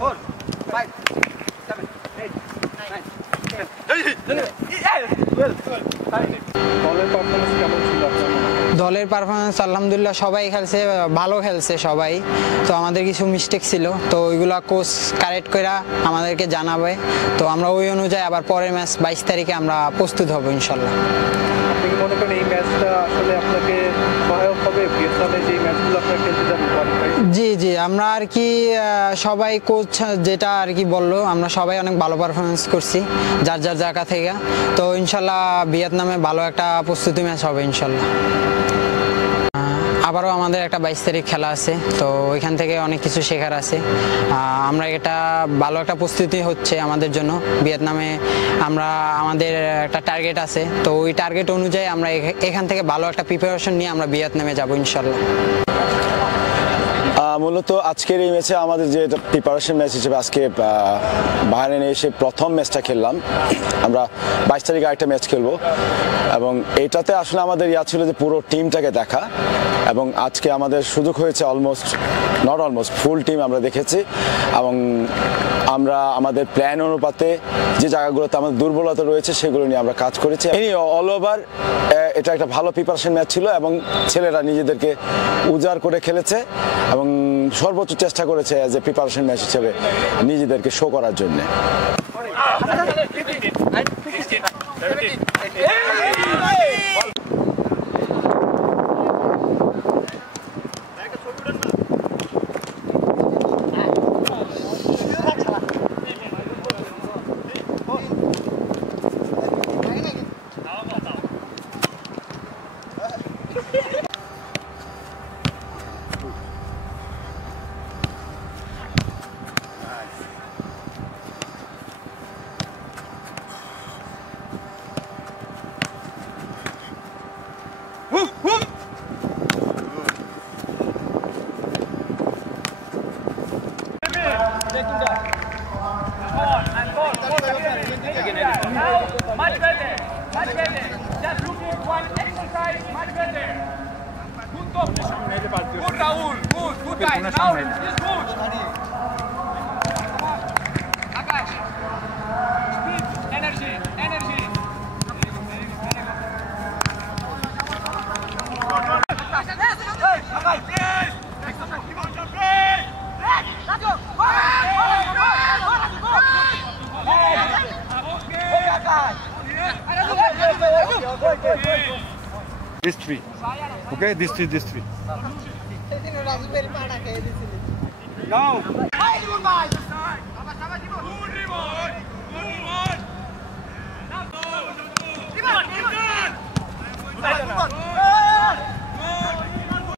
4, 5, 7, 8, 9, 10. দলের পারফরমেন্স আলহামদুলিল্লাহ সবাই খেলছে, ভালো খেলছে সবাই। তো আমাদের কিছু মিস্টেক ছিল, তো ওইগুলো কোচ কারেক্ট করে আমাদেরকে জানাবে। তো আমরা ওই অনুযায়ী আবার পরের ম্যাচ 22 তারিখে আমরা প্রস্তুত হব ইনশাল্লাহ। আপনি কি মনে করেন এই ম্যাচটা আসলে আপনাকে সহায়ক হবে ভিয়েতনামে যে ম্যাচগুলো আপনারা খেলতে যাবেন? জি জি, আমরা আর কি সবাই কোচ যেটা আর কি বললো, আমরা সবাই অনেক ভালো পারফরমেন্স করছি যার যার জায়গা থেকে। তো ইনশাল্লাহ ভিয়েতনামে ভালো একটা প্রস্তুতি ম্যাচ হবে ইনশাল্লাহ। আবারও আমাদের একটা 22 তারিখ খেলা আছে, তো ওইখান থেকে অনেক কিছু শেখার আছে। আমরা এটা ভালো একটা প্রস্তুতি হচ্ছে আমাদের জন্য। ভিয়েতনামে আমাদের একটা টার্গেট আছে, তো ওই টার্গেট অনুযায়ী আমরা এখান থেকে ভালো একটা প্রিপারেশন নিয়ে আমরা ভিয়েতনামে যাব ইনশাল্লাহ। মূলত আজকের এই ম্যাচে আমাদের যে প্রিপারেশন ম্যাচ হিসেবে আজকে বাহরাইনে এসে প্রথম ম্যাচটা খেললাম। আমরা 22 তারিখে আরেকটা ম্যাচ খেলবো এবং এটাতে আসলে আমাদের ছিল যে পুরো টিমটাকে দেখা, এবং আজকে আমাদের সুযোগ হয়েছে অলমোস্ট ফুল টিম আমরা দেখেছি, এবং আমরা আমাদের প্ল্যান অনুপাতে যে জায়গাগুলোতে আমাদের দুর্বলতা রয়েছে সেগুলো নিয়ে আমরা কাজ করেছি। অল ওভার এটা একটা ভালো প্রিপারেশন ম্যাচ ছিল এবং ছেলেরা নিজেদেরকে উজাড় করে খেলেছে এবং সর্বোচ্চ চেষ্টা করেছে অ্যাজ এ প্রিপারেশন ম্যাচ হিসেবে নিজেদেরকে শো করার জন্য। Much better. Just looking one exercise, much better. Good top. Good Raul. Good guys. Now is good. Akash. Speed, energy. This three. Okay, this three. Now.